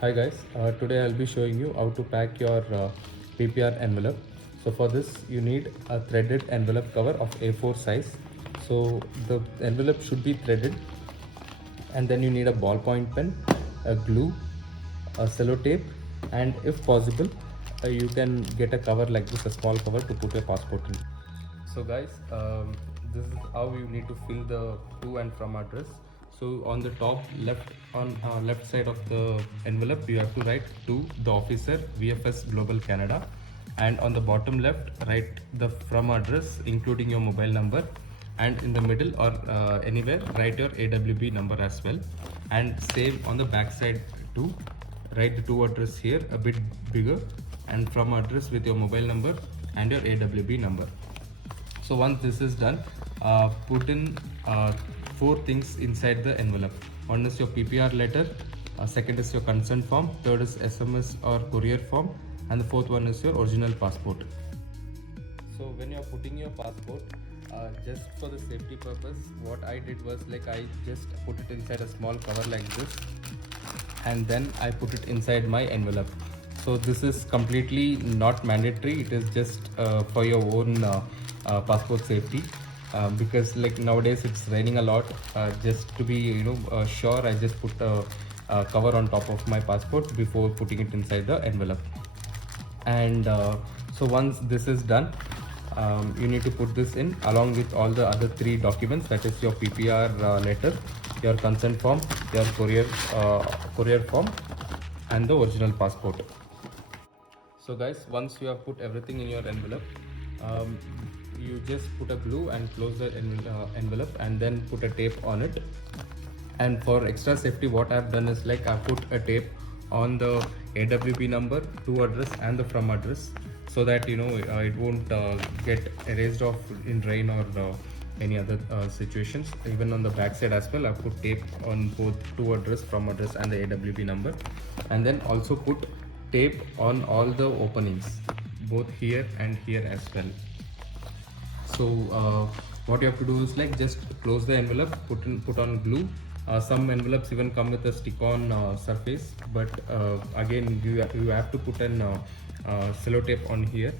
Hi guys, today I'll be showing you how to pack your PPR envelope. So for this you need a threaded envelope cover of A4 size. So the envelope should be threaded, and then you need a ballpoint pen, a glue, a sellotape, and if possible you can get a cover like this, a small cover to put your passport in. So guys, this is how you need to fill the to and from address. So on the top left, on left side of the envelope, you have to write to the officer, VFS Global Canada, and on the bottom left write the from address including your mobile number, and in the middle or anywhere write your AWB number as well, and same on the back side too. Write the to address here a bit bigger, and from address with your mobile number and your AWB number. So once this is done, put in four things inside the envelope. One is your PPR letter, second is your consent form, third is SMS or courier form, and the fourth one is your original passport. So when you're putting your passport, just for the safety purpose, what I did was like I just put it inside a small cover like this, and then I put it inside my envelope. So this is completely not mandatory, it is just for your own passport safety, because like nowadays it's raining a lot. Just to be sure, I just put a cover on top of my passport before putting it inside the envelope. And so once this is done, you need to put this in along with all the other three documents, that is your PPR letter, your consent form, your courier form, and the original passport. So guys, once you have put everything in your envelope, um, you just put a glue and close the envelope, and then put a tape on it. And for extra safety, what I've done is like I put a tape on the AWP number, to address, and the from address, so that it won't get erased off in rain or any other situations. Even on the back side as well, I put tape on both to address, from address, and the AWP number, and then also put tape on all the openings, both here and here as well. So what you have to do is like just close the envelope, put on glue. Some envelopes even come with a stick-on surface, but again you have to put an sellotape on here,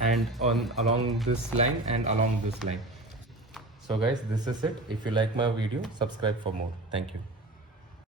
and on along this line and along this line. So guys, this is it. If you like my video, subscribe for more. Thank you.